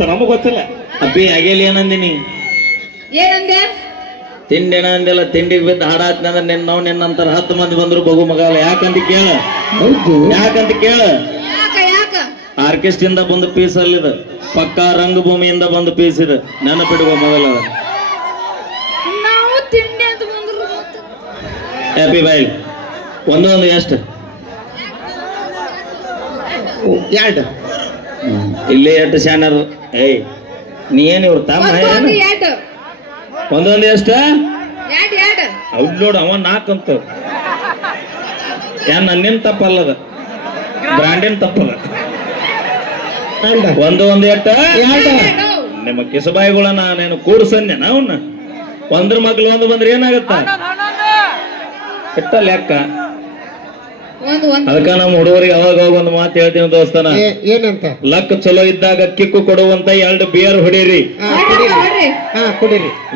ಗೊತ್ತ ನಮಗ್ ಗೊತ್ತಿಲ್ಲ. ಅಪ್ಪಿ ಆಗೇಲಿ ಏನಂದಿನಿ? ಏನಂದೆ? ತಿಂಡಿನ ಅಂದಿಲ್ಲ. ತಿಂಡಿಗೆ ಬಿದ್ದು ಹಾಡಾತ್ನಂದ್ರೆ ನಿನ್ನಂತರ 10 ಮಂದಿ ಬಂದ್ರು ಬಗು ಮಗಲ್ಲ. ಯಾಕಂತ ಕೇಳ, ಯಾಕಂತ ಕೇಳ. ಆರ್ಕೆಸ್ಟ್ರಿಂದ ಬಂದು ಪೀಸ್ ಅಲ್ಲಿದ, ಪಕ್ಕ ರಂಗಭೂಮಿಯಿಂದ ಬಂದು ಪೀಸ್ ಇದೆ. ನೆನಪಿಡುವ ಮೊದಲ ಹ್ಯಾಪಿ ಬಾಯ್. ಒಂದೊಂದು ಎಷ್ಟು? 2 ಇಲ್ಲಿ 8 ಶಾನರ್. ಏಯ್ ನೀ ಏನ್ ಇವ್ರು ತಮ್ಮ ಒಂದೊಂದು ಎಷ್ಟ? ಅವ್ರು ನೋಡು ಅವ 4 ಅಂತ. ಏನ್ ನನ್ನಿನ್ ತಪ್ಪಲ್ಲದ, ಬ್ರಾಂಡಿನ ತಪ್ಪಲ್ಲ. ಒಂದು 8 ನಿಮ್ಮ ಕಿಸಬಾಯಿಗಳನ್ನ ನಾನು ಕೂಡ್ಸನ್ಯ ನಾವನ್ನ. ಒಂದ್ರ ಮಗ್ಳು ಒಂದು ಬಂದ್ರೆ ಏನಾಗತ್ತ? ಇಟ್ಟ ಲೆಕ್ಕ. ಅದಕ್ಕ ನಮ್ಮ ಹುಡುಗರಿಗೆ ಅವಾಗ ಒಂದು ಮಾತು ಹೇಳ್ತೀನಿ ದೋಸ್ತನ. ಏನಂತ? ಲಕ್ ಚಲೋ ಇದ್ದಾಗ ಕಿಕ್ಕು ಕೊಡುವಂತ 2 ಬಿಯರ್ ಹೊಡೀರಿ.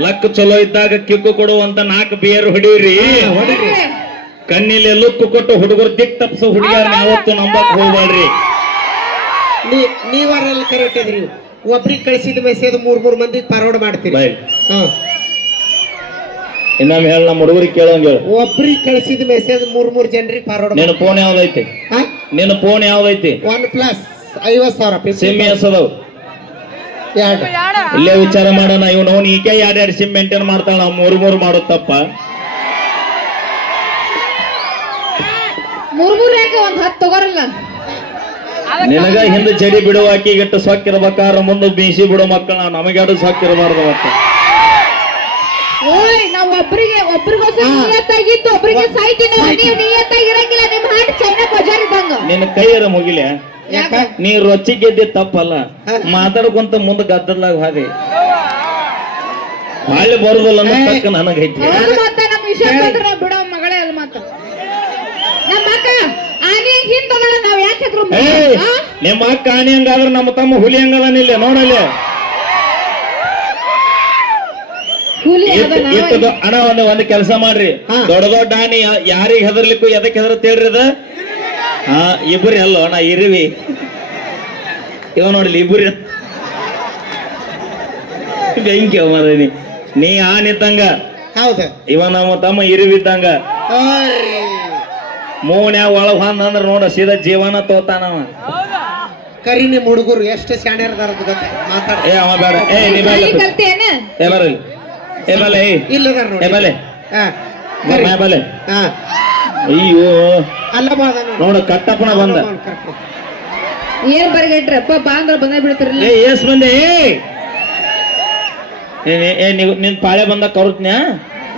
ಲಕ್ ಚಲೋ ಇದ್ದಾಗ ಕಿಕ್ಕು ಕೊಡುವಂತ 4 ಬಿಯರ್ ಹೊಡೀರಿ. ಕಣ್ಣಿಲೆ ಲುಕ್ಕು ಕೊಟ್ಟು ಹುಡುಗರು ದಿಕ್ ತಪ್ಸೋ ಹುಡುಗಿಯರ್ ಯಾವತ್ತು ನಂಬಕ್ ಹೋಗ್ಬೇಡ್ರಿ. ನೀವಾರಲ್ಲಿ ಕರೆಕ್ಟಿದ್ರಿ. ಒಬ್ರಿಗೆ ಕಳಿಸಿದ ಮೆಸೇಜ್ 3 ಮಂದಿಗೆ ಫಾರ್ವರ್ಡ್ ಮಾಡ್ತೀರಿ. ಇನ್ನೊಮ್ಮೆ ಹೇಳ, ನಮ್ಮ ಹುಡುಗರಿಗೆ ಕೇಳಂಗ. ಒಬ್ರಿಗೆ ಕಳಿಸಿದ ಮೆಸೇಜ್ 3 ಜನರಿಗೆ ಫಾರ್ವರ್ಡ್. ನಿನ್ನ ಫೋನ್ ಯಾವ್ದೈತಿ? ನಿನ್ನ ಫೋನ್ ಯಾವ್ದೈತಿ? OnePlus 50,000 ಸಿಮ್ ಎಸ್ ಅದಾವ? 2. ಇಲ್ಲೇ ವಿಚಾರ ಮಾಡೋಣ. ಇವ್ ನೋನ್ ಈಗ 2 ಸಿಮ್ ಮೇಂಟೈನ್ ಮಾಡ್ತಾಳ. ನಾವು 3 ಮಾಡೋದ್ ತಪ್ಪ? 3 ಯಾಕೆ? 10 ತಗೋರಲ್ಲ. ನಿನಗ ಹಿಂದೆ ಚಡಿ ಬಿಡುವ ಅಕ್ಕಿಗಿಟ್ಟು ಸೊಕ್ಕಿರ್ಬೇಕಾರ, ಮುಂದೆ ಬೀಸಿ ಬಿಡೋ ಮಕ್ಕಳು ನಾವು. ನಮಗೆರಡು ಸೊಕ್ಕಿರಬಾರ್ದು. ಮತ್ತೆ ನಾವು ಒಬ್ರಿಗೋಸ್ಕರ ನಿಯತ್ತಾಗಿದ್ದು ಒಬ್ರಿಗೆ ಸಾಯ್ತೀನಿ. ನೀವು ನಿಯತ್ತಾಗಿರಂಗಿಲ್ಲ. ನಿಮ್ ಹಾಟ್ ಚೈನಾ ಬಜಾರ್ ಇದ್ದಂಗ. ನಿನ್ನ ಕೈಯರ ಮುಗಿಲ. ನೀ ರೊಚ್ಚಿ ಗೆದ್ದಿ ತಪ್ಪಲ್ಲ. ಮಾತಾಡ್ಕೊಂತ ಮುಂದೆ ಗದ್ದಲಾಗ ಹಾದಿ ಬಾಳೆ ಬರುದಲ್ಲ ತಕ್ಕ ನನಗೈತಿ. ನಮ್ಮ ವಿಷಯ ಬಂದ್ರೆ ಬಿಡೋ ಮಗಳೇ ಅಲ್ಲ. ಮತ್ತ ನಮ್ಮ ಅಕ್ಕ ಆನೆ ಹಿಂದಲ್ಲ. ನಾವ್ ಯಾಕೆ ನಿಮ್ಮ ಅಕ್ಕ ಆನೆ ಹಂಗಾದ್ರೆ ನಮ್ಮ ತಮ್ಮ ಹುಲಿ ಹಂಗದಾನಿಲ್ಲ ನೋಡಲ್ಲ. ಅಣ್ಣ ಒಂದು ಕೆಲಸ ಮಾಡ್ರಿ. ದೊಡ್ಡ ದೊಡ್ಡ ಆನೆ ಯಾರಿಗೆ ಹೆದರ್ಲಿಕ್ಕೂ ಎದಕ್ಕೆ ಹೆದರ್ತೇಳ್ರಿ ಅದ? ಇಬ್ರಿ ಅಲ್ಲೋ ಅಣ್ಣ, ಇರುವಿ ಇವ ನೋಡ್ಲಿ ಇಬ್ರಿ ಬೆಂಕಿ ಮರನಿ. ನೀ ಆನೆ ಇದ್ದಂಗ, ಹೌದು. ಇವ ನಮ್ಮ ತಮ್ಮ ಇರುವಿದ್ದಂಗ. ಮೂನ್ಯಾಗ ಒಳಗ್ ಅಂದ್ರ ನೋಡ ಸೀದಾ ಜೀವನ ತೋತಾನವ. ಕರಿ ನಿಮ್ ಹುಡುಗರು ಎಷ್ಟು ಶಾಣ್ಯರ್ದಾರ ಮಾತಾಡ. ಏ ಅವ ಬೇಡ. ಏ ನೀ ಬೇಡ. ಏ ಬರಲಿ. ಏ ಬಲೆ. ಇಲ್ಲದಾರ ನೋಡಿ. ಏ ಬಲೆ. ಬಲೆ. ಅಯ್ಯೋ ಅಲ್ಲ ನೋಡ ಕಟ್ಟಪ್ಪನ ಬಂದ. ಏನ್ ಬರ್ಗೆಟ್ರಪ್ಪ ಬಾಂದ್ರ ಬಂದ ಬಿಡ್ತಾರಲ್ಲ. ಏ ಎಸ್ ಬಂದೆ. ನಿನ್ ಪಾಳೆ ಬಂದ ಕರುತ್ನ್ಯಾ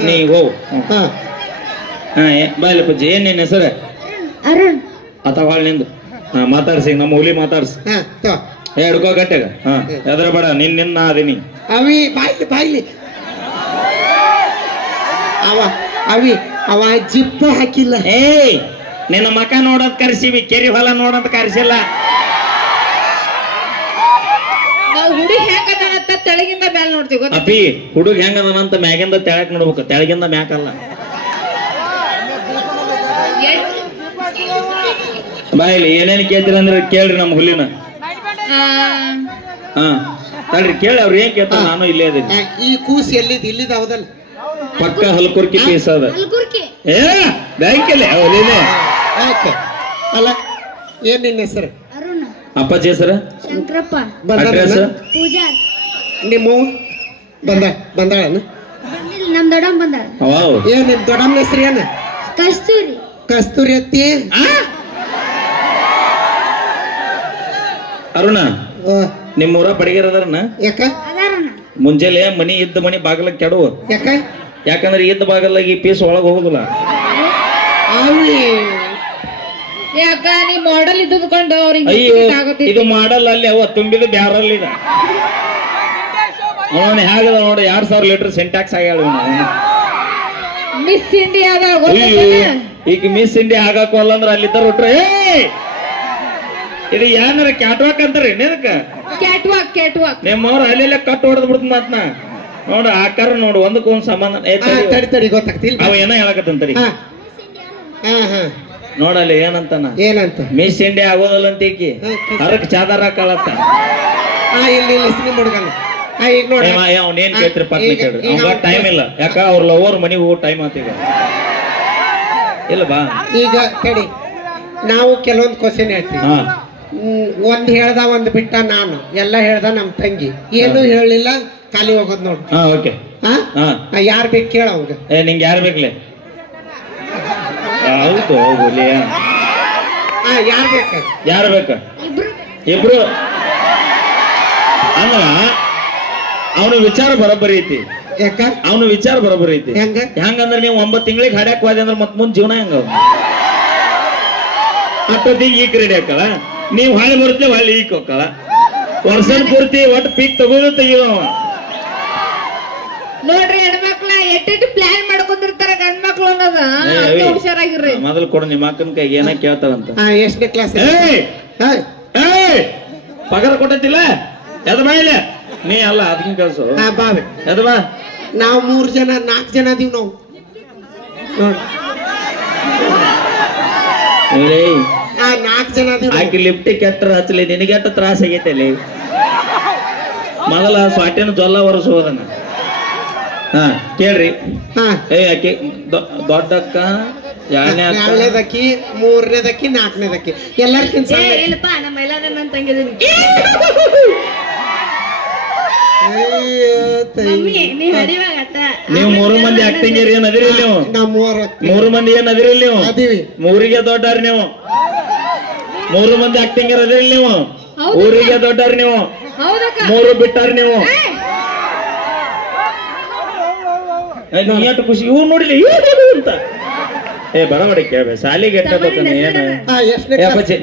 ನೀ ಹೋಗು. ಬಾಯ್ಲ ಪಜ್ಜಿ. ಏನ್ ನಿನ್ ಹೆಸರು? ಅರುಣ್. ಅಥವಾ ನಿಂದು ಮಾತಾಡ್ಸಿ. ನಮ್ಮ ಹುಲಿ ಮಾತಾಡ್ಸಿ. ಹಿಡ್ಕೋ ಗಟ್ಟೆಗ. ಎದ್ರ ಬೇಡ. ನಿನ್ನ ಅದೀನಿ. ಅವಿ ಬಾಯ್ಲಿ ಬಾಯ್ಲಿ. ಅವ ಜಿಪ್ಪು ಹಾಕಿಲ್ಲ. ಏಯ್ ನಿನ್ನ ಮಕ ನೋಡೋದ್ ಕರ್ಸಿವಿ, ಕೆರಿ ಹೊಲ ನೋಡೋದ್ ಕರ್ಸಿಲ್ಲ. ಹುಡುಗ ಹೆಂಗದ ತೆಳಗಿಂದ ಮ್ಯಾಲ ನೋಡ್ತೀವಿ. ಅಪ್ಪಿ ಹುಡುಗ ಹೆಂಗದನಂತ ಮ್ಯಾಗಿಂದ ತೆಳಕ್ ನೋಡ್ಬೇಕು, ತೆಳಗಿಂದ ಮ್ಯಾಕಲ್ಲ. ಬಾಯಿಲಿ ಏನೇನ್ ಕೇಳ್ತೀರ ಅಂದ್ರೆ ಕೇಳ್ರಿ ನಮ್ಮ ಹುಲಿನ. ತಡ್ರಿ ಕೇಳಿ ಅವ್ರು ಏನ್ ಕೇಳ್ತಾರ. ನಾನು ಇಲ್ಲೇ ಅದೀನಿ. ಈ ಕೂಸ್ ಎಲ್ಲಿದ್? ಇಲ್ಲಿದ ಹೌದಲ್ಲ? ಪಕ್ಕ ಹಲ್ಕುರ್ಕಿ ಪೀಸ್ ಅದ. ಏ ಬ್ಯಾಂಕಲ್ಲಿ ಹುಲಿನೇ. ಅಲ್ಲ ಏನ್ ನಿನ್ನ ಹೆಸರು? ಅಪ್ಪಾಜಿ ಹೆಸರು ಶಂಕರಪ್ಪ. ಅಡ್ರೆಸ್ ಪೂಜಾರ್. ನಿಮ್ಮ ಬಂದಾಳ? ನಮ್ ದೊಡ್ಡಮ್ಮ ಬಂದಾಳ. ಏನ್ ನಿಮ್ ದೊಡ್ಡಮ್ಮ ಹೆಸರು ಏನ? ಕಸ್ತೂರಿ. ಕಸ್ತೂರಿ ಅತ್ತಿ. ಅರುಣ ನಿಮ್ಮೂರ ಬಡಗಿರದಾರನ? ಯಾಕ? ಮುಂಜಾನೆ ಮನಿ ಇದ್ದ ಮನಿ ಬಾಗಲ ಕೆಡುವ. ಯಾಕ? ಯಾಕಂದ್ರೆ ಇದ್ದ ಬಾಗಲಾಗಿ ಪೀಸ್ ಒಳಗ್ ಹೋಗುದಿಲ್ಲ. ಯಾಕ ನೀ ಮಾಡೆಲ್ ಇದ್ದುಕೊಂಡು ಅವ್ರಿಗೆ. ಅಯ್ಯೋ ಇದು ಮಾಡಲ್ ಅಲ್ಲಿ ಅವ ತುಂಬಿದ ಬ್ಯಾರಲ್ಲಿ ಅವನ ಹೇಗದ ನೋಡಿ. 2000 ಲೀಟರ್ ಸೆಂಟ್ಯಾಕ್ಸ್ ಆಗ್ಯಾಳ. ಮಿಸ್ ಇಂಡಿಯಾದಾಗ ಈಗ ಮಿಸ್ ಇಂಡಿಯಾ ಹಾಕಲ್ಲ ಅಂದ್ರೆ ಅಲ್ಲಿದ್ದ ಹೊಟ್ರೆ. ಇದು ಏನಾರ ಕ್ಯಾಟ್ವಾಕ್ ಅಂತಾರ ಏನಕ್ಕ? ಕ್ಯಾಟ್ವಾಕ್. ನಿಮ್ಮವ್ರ ಅಲ್ಲೆಲ್ಲ ಕಟ್ ಹೊಡೆದ್ ಬಿಡ್ತ ಮಾತ್ನ ನೋಡು. ಆಕಾರ ನೋಡು ಒಂದಕ್ಕೊಂದ್ ಸಂಬಂಧ. ತಡಿ ಗೊತ್ತಾಗ್ತಿಲ್ಲ. ಅವ ಏನೋ ಹೇಳಕತ್ತಂತರಿ. ನೋಡಲ್ಲಿ ಏನಂತಾನ? ಏನಂತ? ಮಿಸ್ ಇಂಡಿಯಾ ಆಗೋದಲ್ಲ ಅಂತ ಈಕಿ ಹರಕ್ ಚಾದಾರ ಹಾಕಳತ್ತ. ಇಲ್ಲಿ ನಿಮ್ಮ ಹುಡುಗನ ಈಗ ನೋಡಿ ಅವ್ನೇನ್ ಕೇಳ್ತೀರಿ ಪಟ್ನ ಕೇಳ್ರಿ ಅವಾಗ ಟೈಮ್ ಇಲ್ಲ ಯಾಕ ಅವ್ರ ಲವರ್ ಮನೆಗೆ ಹೋಗೋ ಟೈಮ್ ಆತೀಗ ಇಲ್ಲ ಬಾ ಈಗ ಕೇಳಿ ನಾವು ಕೆಲವೊಂದು ಕ್ವಶನ್ ಹೇಳ್ತೀವಿ ಒಂದ್ ಹೇಳ್ದ ಒಂದ್ ಬಿಟ್ಟ ನಾನು ಎಲ್ಲ ಹೇಳ್ದ ನಮ್ ತಂಗಿ ಏನು ಹೇಳಿಲ್ಲ ಖಾಲಿ ಹೋಗೋದ್ ನೋಡು ಓಕೆ ಯಾರ್ ಬೇಕು ಕೇಳ ಅವಾಗ ನಿಂಗೆ ಯಾರು ಬೇಕಲೆ ಹೌದು ಹೌದು ಯಾರ್ ಬೇಕ ಯಾರು ಬೇಕ ಇಬ್ರು ಅಂದ್ರ ಅವನ ವಿಚಾರ ಬರೋಬ್ಬರಿ ಐತಿ ಯಾಕ ಅವನ ವಿಚಾರ ಬರೋಬ್ಬರಿ ಐತಿ ಹೆಂಗಂದ್ರ ನೀವು 9 ತಿಂಗಳಿಗೆ ಹಾಡ್ಯಾಕ್ ಹೋದೆ ಅಂದ್ರೆ ಮತ್ ಮುಂದ್ ಜೀವನ ಹೆಂಗ ಅಷ್ಟೊತ್ತಿಗೆ ಈಗ ರೆಡಿ ಹಾಕಲ್ಲ ನೀವ್ ಹಾಳಿ ಬರುತ್ತೆ ಹಾಳಿ ಈಗ ಹೋಗಲ್ಲ ವರ್ಷ ಪೂರ್ತಿ ಒಟ್ಟು ಪೀಕ್ ತಗೋದು ತೆಗಿದವ ನೋಡ್ರಿ ಹೆಣ್ಮಕ್ಳ ಎಟ್ಟು ಪ್ಲಾನ್ ಮಾಡ್ಕೊಂಡಿರ್ತಾರ ಗಂಡ್ ಮಕ್ಳು ಅನ್ನೋದ ಹುಷಾರಾಗಿರ್ರಿ ಮೊದಲು ಕೊಡು ನಿಮ್ಮ ಅಕ್ಕನ ಕೈಗೆ ಏನ ಕೇಳ್ತಾರಂತ ಎಷ್ಟನೇ ಕ್ಲಾಸ್ ಪಗಾರ ಕೊಟ್ಟಿಲ್ಲ ಎದ ಬಾ ಇಲ್ಲ ನೀ ಅಲ್ಲ ಅದಕ್ಕಿನ ಕಳ್ಸು ಬಾವೆ ಎದ ಬಾ ನಾವು 3 ಜನ 4 ಜನ ಅದೀವಿ ನಾವು ನೋಡಿ 4 ಜನ ಅದೀವಿ ಆಕಿ ಲಿಫ್ಟ್ ಕೆಟ್ಟ ಹಚ್ಚಲಿ ನಿನಗೆ ಎಷ್ಟ ತ್ರಾಸ ಆಗೈತೆ ಅಲ್ಲಿ ಮೊದಲ ಸ್ವಾಟ್ಯನ ಜೊಲ್ಲ ಒರೆಸೋದನ್ನ ಕೇಳ್ರಿ ಆಕಿ ದೊಡ್ಡಕ್ಕ ಎರಡನೇದಕ್ಕಿ 3ನೇದಕ್ಕಿ 4ನೇದಕ್ಕಿ ಎಲ್ಲರ್ಕಿಂತ ಇಲ್ಲಪ್ಪ ನಮ್ಮ ಎಲ್ಲಾರ ನನ್ನ ತಂಗಿದೀನಿ ನೀವು 3 ಮಂದಿ ಆಕ್ಟಿಂಗ್ ಏನ್ ಅದಿರಿ ನೀವು ನಾವು 3 ಮಂದಿ ಏನ್ ಅದಿರಿ ನೀವು ಅದೀವಿ ಊರಿಗೆ ದೊಡ್ಡವ್ರಿ ನೀವು 3 ಮಂದಿ ಆಕ್ಟಿಂಗ್ ಅದಿರಿ ನೀವು ಊರಿಗೆ ದೊಡ್ಡವ್ರಿ ನೀವು 3 ಬಿಟ್ಟಾರ ನೀವು ಎಷ್ಟು ಖುಷಿ ಇವ್ ನೋಡಿಲ್ಲ ಅಂತ ಬರಬಡಿ ಕೇಳ್ಬೇ ಶಾಲಿಗೆ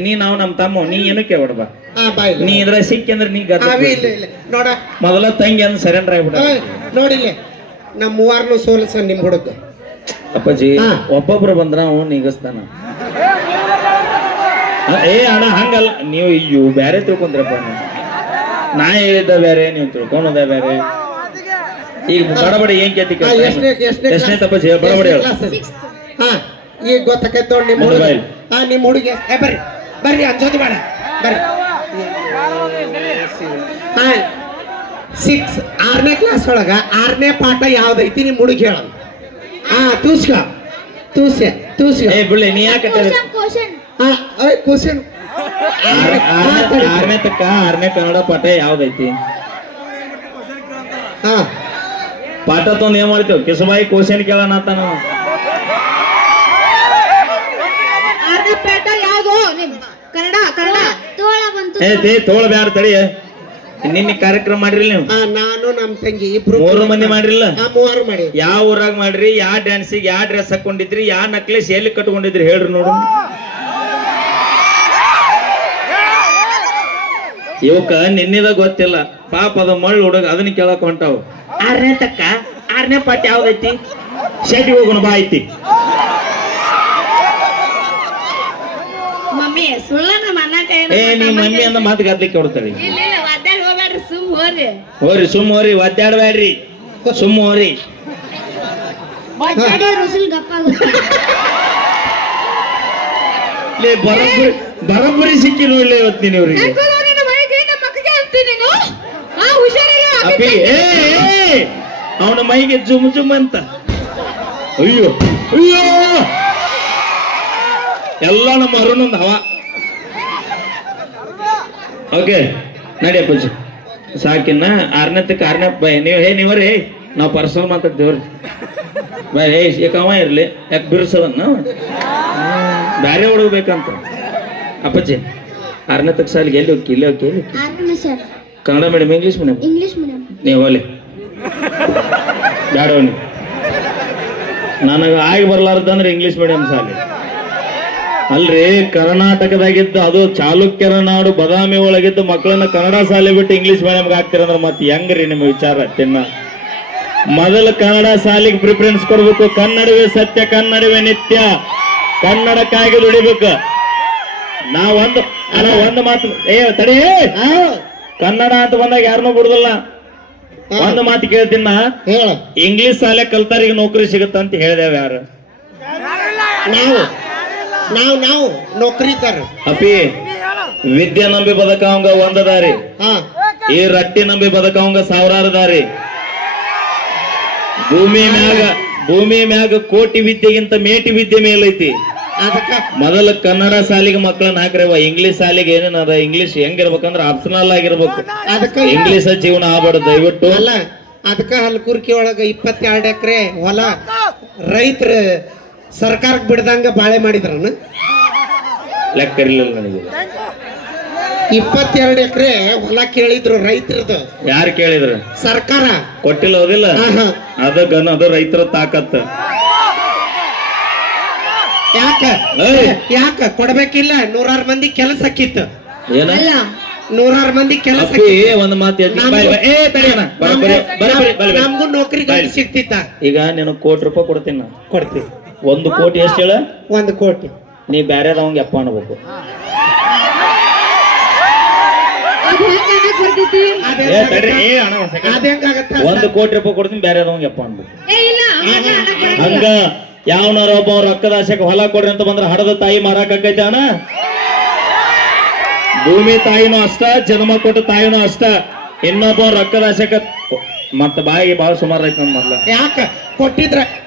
ನೀ ನಾವು ನಮ್ ತಮ್ಮ ನೀ ಏನು ಕೇಳ್ಬಿಡ್ಬಾ ನೀ ಇದ್ರ ಸಿಕ್ಕಂದ್ರೆ ನೀ ನೋಡ ಮೊದಲ ತಂಗಿ ಅಂದ್ ಸರೆಂಡರ್ ಆಗ್ಬಿಡ ನೋಡಿಲ್ಲ ನಮ್ 3 ಸೋಲ್ಸ ನಿಮ್ ಹುಡುಗ ಅಪ್ಪಾಜಿ ಒಬ್ಬೊಬ್ರು ಬಂದ್ರ ಅವ್ನು ನಿಗಸ್ತಾನ ಅಣ್ಣ ಹಂಗಲ್ಲ ನೀವು ಅಯ್ಯೋ ಬ್ಯಾರೆ ತಿಳ್ಕೊಂಡ್ರಪ್ಪ ನಾ ಹೇಳಿದ್ದ ಬೇರೆ ನೀವು ತಿಳ್ಕೊಂಡದ ಬೇರೆ ಈಗ ಬಡಬಡಿ ಏನ್ ಕೇಳ್ತಿ ಎಷ್ಟನೇ ತಪ್ಪಾಜಿ ಬಡಬಡಿ ಹೇಳ ಈಗ ಗೊತ್ತಾಕೈತ್ ನೋಡಿ ನಿಮ್ ಹುಡುಗಿ ಬರ್ರಿ ಬರ್ರಿ ಅಂಜೋದು ಬೇಡ ಬರ್ರಿ 6ನೇ ಕ್ಲಾಸ್ ಒಳಗ 6ನೇ ಪಾಠ ಯಾವ್ದೈತಿ ನಿಮ್ ಹುಡುಗಿ ಹೇಳ ತೂಸ್ಕ ಬಿಡ್ಲಿ ನೀ ಯಾಕೆ ಕ್ವಶನ್ 6ನೇ ಕನ್ನಡ ಪಾಠ ಯಾವ್ದೈತಿ ಪಾಠ ತೊಂದ್ ಏನ್ ಮಾಡ್ತೇವ್ ಕಿಸಬಾಯಿ ಕ್ವಶನ್ ಕೇಳೋಣ ಅಂತ ನಾವು ತೋಳ ಬ್ಯಾರ ತಡಿ ನಿನ್ನೆ ಕಾರ್ಯಕ್ರಮ ಮಾಡ್ರಿ ನೀವು ನಾನು ನಮ್ ತಂಗಿ ಇಬ್ರು 3 ಮಂದಿ ಮಾಡ್ರಿಲ್ಲ 3 ಮಾಡಿ ಯಾವ ಊರಾಗ ಮಾಡ್ರಿ ಯಾವ ಡ್ಯಾನ್ಸಿಗೆ ಯಾವ ಡ್ರೆಸ್ ಹಾಕೊಂಡಿದ್ರಿ ಯಾವ ನಕ್ಲೇಸ್ ಎಲ್ಲಿ ಕಟ್ಕೊಂಡಿದ್ರಿ ಹೇಳ್ರಿ ನೋಡು ಇವಕ್ಕ ನಿನ್ನೆದ ಗೊತ್ತಿಲ್ಲ ಪಾಪ ಅದ ಮಳ್ಳು ಹುಡುಗ ಅದನ್ನ ಕೇಳಕ್ ಹೊಂಟಾವ್ 6ನೇ ಪಾಠ ಯಾವ್ದೈತಿ ಶೆಟ್ಟಿ ಹೋಗೋಣ ಬಾ ಐತಿ ನೀ ಮಮ್ಮಿ ಅಂದ ಮಾತು ಗದ್ಲಿಕ್ಕೆ ಕೊಡ್ತಾಳೆ ಹೋರಿ ಸುಮ್ ಹೋರಿ ಒದ್ದಾಡ್ಬೇಡ್ರಿ ಸುಮ್ ಹೋರಿ ಬರೋಬ್ಬರಿ ಸಿಕ್ಕಿ ನೋಡ್ಲಿ ಇವತ್ತು ನೀವ್ರಿಗೆ ಅವನ ಮೈಗೆ ಜುಮ್ ಜುಮ್ ಅಂತ ಅಯ್ಯೋ ಅಯ್ಯೋ ಎಲ್ಲ ನಮ್ಮ ಅರುಣೊಂದು ಹವಾ ಓಕೆ ನಡಿಯಪ್ಪ ಸಾಕಿನ್ನ 6ನೇ ಬೈ ನೀವ್ರಿ ನಾವ್ ಪರ್ಸನಲ್ ಮಾತಾಡ್ತೇವ್ರಿ ಬೈ ಯಾಕವ ಇರ್ಲಿ ಯಾಕೆ ಬಿರ್ಸದನ್ನ ಬ್ಯಾರೆ ಹುಡುಗ್ಬೇಕಂತ ಅಪ್ಪಚ್ಚಿ 6ನೇ ಸಾಲಿಗೆ ಎಲ್ಲಿ ಹೋಗಿ ಇಲ್ಲಿ ಹೋಗಿ ಕನ್ನಡ ಮೀಡಿಯಂ ಇಂಗ್ಲಿಷ್ ಮೀಡಿಯಂ ನೀವು ಹೋಲಿ ಬ್ಯಾಡ ನನಗ ಆಗಿ ಬರ್ಲಾರ್ದಂದ್ರೆ ಇಂಗ್ಲಿಷ್ ಮೀಡಿಯಂ ಶಾಲೆ ಅಲ್ರಿ ಕರ್ನಾಟಕದಾಗಿದ್ದು ಅದು ಚಾಲುಕ್ಯರ ನಾಡು ಬದಾಮಿ ಒಳಗಿದ್ದು ಮಕ್ಕಳನ್ನ ಕನ್ನಡ ಶಾಲೆ ಬಿಟ್ಟು ಇಂಗ್ಲಿಷ್ ಮೀಡಿಯಂಗೆ ಹಾಕ್ತಿರಂದ್ರೆ ಮತ್ತೆ ಹೆಂಗ್ರಿ ನಿಮ್ಮ ವಿಚಾರ ತಿನ್ನ ಮೊದಲು ಕನ್ನಡ ಶಾಲೆಗೆ ಪ್ರಿಫರೆನ್ಸ್ ಕೊಡ್ಬೇಕು ಕನ್ನಡವೇ ಸತ್ಯ ಕನ್ನಡವೇ ನಿತ್ಯ ಕನ್ನಡಕ್ಕಾಗಿ ದುಡಿಬೇಕು ಒಂದು ಮಾತು ತಡಿ ಕನ್ನಡ ಅಂತ ಬಂದಾಗ ಯಾರನ್ನೂ ಬಿಡುದಿಲ್ಲ ಒಂದು ಮಾತು ಕೇಳ್ತೀನ ಇಂಗ್ಲಿಷ್ ಶಾಲೆ ಕಲ್ತಾರಿಗೆ ನೌಕರಿ ಸಿಗುತ್ತ ಅಂತ ಹೇಳಿದೇವ್ ಯಾರು ನಾವು ನೌಕರಿ ತರ ಅಪ್ಪಿ ವಿದ್ಯೆ ನಂಬಿ ಬದಕವಂಗ ಒಂದದಾರಿ ಈ ರಟ್ಟಿ ನಂಬಿ ಬದುಕವಂಗ ಸಾವಿರಾರು ದಾರಿ. ಭೂಮಿ ಮ್ಯಾಗ ಕೋಟಿ ವಿದ್ಯೆಗಿಂತ ಮೇಟಿ ವಿದ್ಯೆ ಮೇಲೈತಿ. ಅದಕ್ಕ ಮೊದಲ ಕನ್ನಡ ಶಾಲೆಗೆ ಮಕ್ಕಳನ್ನ ಹಾಕ್ರವ. ಇಂಗ್ಲಿಷ್ ಶಾಲೆಗೆ ಏನೇನದ ಇಂಗ್ಲಿಷ್ ಹೆಂಗಿರ್ಬೇಕಂದ್ರ ಆಪ್ಷನಲ್ ಆಗಿರ್ಬೇಕು. ಅದಕ್ಕ ಇಂಗ್ಲಿಷ್ ಜೀವನ ಆಗ್ಬಾರ್ದು ದಯವಿಟ್ಟು. ಅಲ್ಲ ಅದಕ್ಕ ಹಲ್ಕುರ್ಕಿ ಒಳಗ 22 ಎಕರೆ ಹೊಲ ರೈತರ ಸರ್ಕಾರಕ್ಕೆ ಬಿಡ್ದಂಗ ಬಾಳೆ ಮಾಡಿದ್ರನ. ಲೆಕ್ಕ ಇರ್ಲಿಲ್ಲ ನನಗೆ. 22 ಎಕರೆ ಹೊಲ ಕೇಳಿದ್ರು ರೈತರದು. ಯಾರು ಕೇಳಿದ್ರು? ಸರ್ಕಾರ ಕೊಟ್ಟಿಲ್ಲ. ಹೋದಿಲ್ಲ ಅದು ರೈತರ ತಾಕತ್. ಯಾಕ ಕೊಡ್ಬೇಕಿಲ್ಲ? 100 ಮಂದಿ ಕೆಲಸ ಹಾಕಿತ್ತು. ಏನ 100 ಮಂದಿ ಕೆಲಸ ಒಂದು ಮಾತು ನಮ್ಗೂ ನೌಕರಿ ಸಿಗ್ತಿತ್ತ. ಈಗ ನೀನು ₹1,00,00,000 ಕೊಡ್ತೀನಿ ನಾ. ಕೊಡ್ತೀವಿ. 1 ಕೋಟಿ ಎಷ್ಟು ಹೇಳ? 1 ಕೋಟಿ. ನೀ ಬ್ಯಾರೆದವಂಗ ಅಪ್ಪ ಅನ್ಬೇಕು. ₹1 ಕೋಟಿ ಕೊಡ್ತೀನಿ, ಬ್ಯಾರೆದವಂಗ ಅಪ್ಪ ಅನ್ಬೇಕು. ಹಂಗ ಯಾವನಾರ ಒಬ್ಬ ರೊಕ್ಕದ ಆಶೆಗೆ ಹೊಲ ಕೊಡ್ರಿ ಅಂತ ಬಂದ್ರ ಹಡದ ತಾಯಿ ಮಾರಾಕೈತೆ ಅಣ್ಣ. ಭೂಮಿ ತಾಯಿನೂ ಅಷ್ಟ, ಜನ್ಮ ಕೊಟ್ಟ ತಾಯಿನೂ ಅಷ್ಟ. ಇನ್ನೊಬ್ಬ ರೊಕ್ಕದ ಆಶೆಕ ಮತ್ತ ಬಾಯಿಗೆ ಬಾಳ ಸುಮಾರು ಐತಿ ನನ್ ಮೊದ್ಲ. ಯಾಕ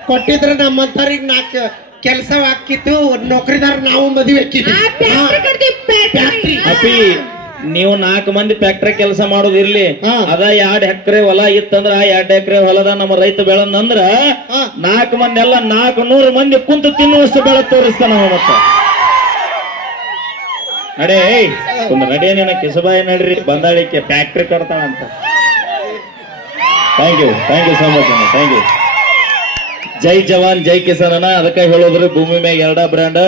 ಕೊಟ್ಟಿದ್ರ ನಮ್ಮಂತವ್ರಿಗೆ 4 ಕೆಲಸ ಹಾಕಿತ್ತು. ನೌಕರಿದಾರ ನಾವು ಮದುವೆ ಅಪ್ಪಿ ನೀವು 4 ಮಂದಿ ಫ್ಯಾಕ್ಟ್ರಿ ಕೆಲಸ ಮಾಡೋದು ಇರ್ಲಿ. ಅದ 2 ಎಕರೆ ಹೊಲ ಇತ್ತಂದ್ರ ಆ 2 ಎಕರೆ ಹೊಲದ ನಮ್ಮ ರೈತ ಬೆಳಂದ್ರ 4 ಮಂದಿ ಎಲ್ಲ 400 ಮಂದಿ ಕುಂತು ತಿನ್ನುವಷ್ಟು ಬೆಳೆ ತೋರಿಸ್ತಾನ ಮತ್ತ. ನಡೇ ಒಂದು ನಡೇನೇನ ಕಿಸಬಾಯಿ ನಡ್ರಿ ಬಂದಾಳಿಕೆ ಫ್ಯಾಕ್ಟ್ರಿ ಕಟ್ತಾಳಂತ. ಥ್ಯಾಂಕ್ ಯು ಸೋ ಮಚ್ ಅಣ್ಣ, ಥ್ಯಾಂಕ್ ಯು. ಜೈ ಜವಾನ್ ಜೈ ಕಿಸಾನ್ ಅಣ್ಣ. ಅದಕ್ಕೆ ಹೇಳೋದ್ರಿ ಭೂಮಿ ಮ್ಯಾಗ 2 ಬ್ರ್ಯಾಂಡ್.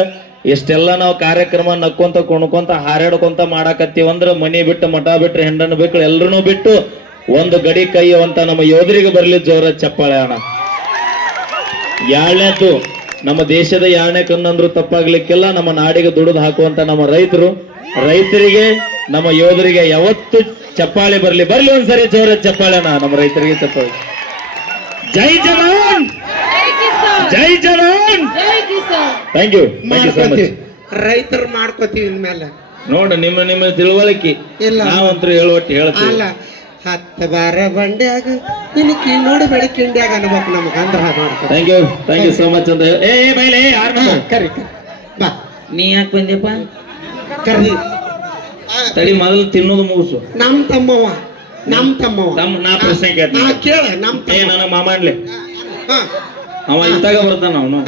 ಇಷ್ಟೆಲ್ಲ ನಾವು ಕಾರ್ಯಕ್ರಮ ನಕ್ಕೊಂತ ಕುಣ್ಕೊಂತ ಹಾರಾಡ್ಕೊಂತ ಮಾಡಾಕತ್ತೀವಂದ್ರ ಮನಿ ಬಿಟ್ಟು ಮಠ ಬಿಟ್ರೆ ಹೆಂಡನ್ನು ಬಿಟ್ಟು ಎಲ್ರೂ ಬಿಟ್ಟು ಒಂದು ಗಡಿ ಕೈಯುವಂತ ನಮ್ಮ ಯೋಧರಿಗೆ ಬರ್ಲಿ ಜೋರ ಚಪ್ಪಾಳೆ ಅಣ್ಣ. 2ನೇದು ನಮ್ಮ ದೇಶದ 2ನೇ ಕಣ್ಣಂದ್ರು ತಪ್ಪಾಗ್ಲಿಕ್ಕಿಲ್ಲ. ನಮ್ಮ ನಾಡಿಗೆ ದುಡಿದು ಹಾಕುವಂತ ನಮ್ಮ ರೈತರಿಗೆ ನಮ್ಮ ಯೋಧರಿಗೆ ಯಾವತ್ತು ಚಪ್ಪಾಳೆ ಬರ್ಲಿ ಒಂದ್ಸರಿ ಜೋರ ಚಪ್ಪಾಳೆ ಅಣ್ಣ. ನಮ್ಮ ರೈತರಿಗೆ ಚಪ್ಪಾಳೆ. ಜೈ ಜವಾನ್ ಜೈ ಜವಾನ್. Thank you so much. ರೈತರು ಮಾಡ್ಕೋತೀವಿ ಇನ್ಮೇಲೆ. ನೋಡ ನಿಮ್ಮ ತಿಳುವಳಿಕೆ ಇಲ್ಲ. ನಾವಂತೂ ಹೇಳುವಟ್ಟು ಹೇಳ್ತೀವಿ. ಅಲ್ಲ 10 ಬಾರ ಬಂಡ್ಯಾಗ ಇನ್ಕಿ ನೋಡಿ ಬೆಳಕಿಂಡ್ಯಾಗ ಅನ್ಬೇಕು ನಮಗ ಅಂದ್ರ ಮಾಡ್ಕೊ. ಥ್ಯಾಂಕ್ ಯು ಸೋ ಮಚ್ ಅಂತ ಬೈಲೆ ಕರಿ ಬಾ. ನೀ ಯಾಕೆ ಬಂದ್ಯಪ್ಪ? ಕರಿ ತಡಿ ಮೊದಲು ತಿನ್ನೋದು ಮುಗಿಸು. ನಮ್ ತಮ್ಮವ ನಾ ಪ್ರಶ್ನೆ ಕೇಳ್ತೀನಿ ಕೇಳ. ನಮ್ ನನ್ನ ಮಾಮ ಅನ್ಲಿ ಅವ ಇತ್ತಾಗ ಬರ್ತಾನ. ಅವನು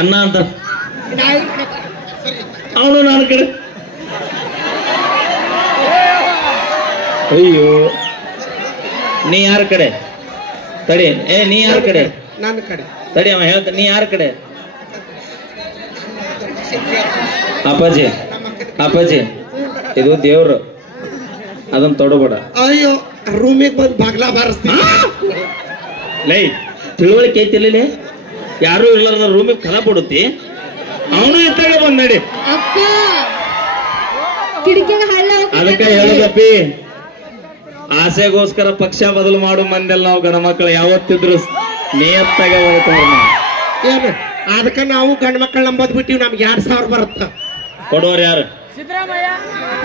ಅನ್ನ ಅಂತ ಅವನು ನನ್ನ ಕಡೆ. ಅಯ್ಯೋ ನೀ ಯಾರ ಕಡೆ? ತಡಿ ನೀ ಯಾರ ಕಡೆ? ನನ್ನ ಕಡೆ. ತಡಿ ಅವ ಹೇಳ್ತ ನೀ ಯಾರ ಕಡೆ? ಅಪ್ಪಾಜಿ ಇದು ದೇವ್ರು, ಅದನ್ನ ತೊಡಬೇಡ. ಅಯ್ಯೋ ರೂಮಿಗೆ ಬಂದು ಬಾಗ್ಲಾ ಬಾರಿಸ್ತೀನಿ. ಲೈ ತಿಳುವಳಿಕೆ ಐತಿಲ್ಲ, ಯಾರು ಇರ್ಲಾರ್ದ ರೂಮಿಗೆ ಕಲ ಕೊಡುತ್ತಿ. ಅವನು ಇತ್ತಾಗ ಬಂದ್ ನಡಿ. ಅದಕ್ಕೆ ಹೇಳದಪ್ಪಿ, ಆಸೆಗೋಸ್ಕರ ಪಕ್ಷ ಬದಲು ಮಾಡು ಮಂದೆಲ್ಲ ನಾವು ಗಂಡ ಮಕ್ಕಳು ಯಾವತ್ತಿದ್ರು ನಿಯತ್ತಾಗ ಏನು ಅದಕ್ಕೆ ನಾವು ಗಂಡ ಮಕ್ಕಳು ನಂಬೋದ್ ಬಿಟ್ಟಿವಿ. ನಮ್ಗೆ 2000 ಬರುತ್ತ. ಕೊಡೋರು ಯಾರು?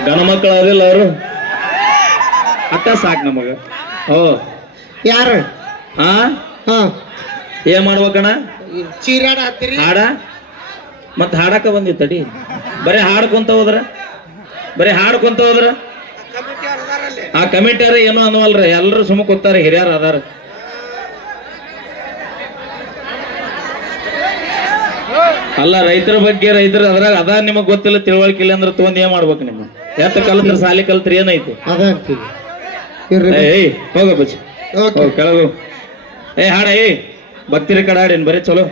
ಗಂಡ ಮಕ್ಕಳು ಅದಿಲ್ಲ ಅವರು. ಅಕ್ಕ ಸಾಕ್ ನಮಗ. ಯಾರು? ಏನ್ ಮಾಡ್ಬೇಕಣ್ಣ? ಚೀರಾಡ ಹತ್ತಿರಿ ಹಾಡ ಮತ್ ಹಾಡಕ ಬಂದಿತ್ತಡಿ. ಬರೀ ಹಾಡ್ಕೊಂತ ಹೋದ್ರ ಆ ಕಮಿಟಿಯವ್ರ ಏನೋ ಅನ್ನವಲ್ರಿ, ಎಲ್ಲರೂ ಸುಮ್ಮ ಕೂತಾರ, ಹಿರಿಯರ್ ಅದಾರ. ಅಲ್ಲ ರೈತರ ಬಗ್ಗೆ ಅದ್ರಾಗ ಅದ ನಿಮಗ್ ಗೊತ್ತಿಲ್ಲ, ತಿಳುವಳಿಕೆ ಇಲ್ಲ ಅಂದ್ರೆ ತಗೊಂಡ್ ಏನ್ ಮಾಡ್ಬೇಕು? ನಿಮ್ಮ ಎತ್ತ ಕಲ್ತ್ರ ಸಾಲಿ ಕಲ್ತ್ರಿ ಏನೈತಿ? ಹೋಗ ಬಚ್ಚಿ ಕೆಳಗು. ಹಾಡ ಭಕ್ತಿರ ಕಡೆ ಹಾಡೇನ್ ಬರೀ ಚಲೋ.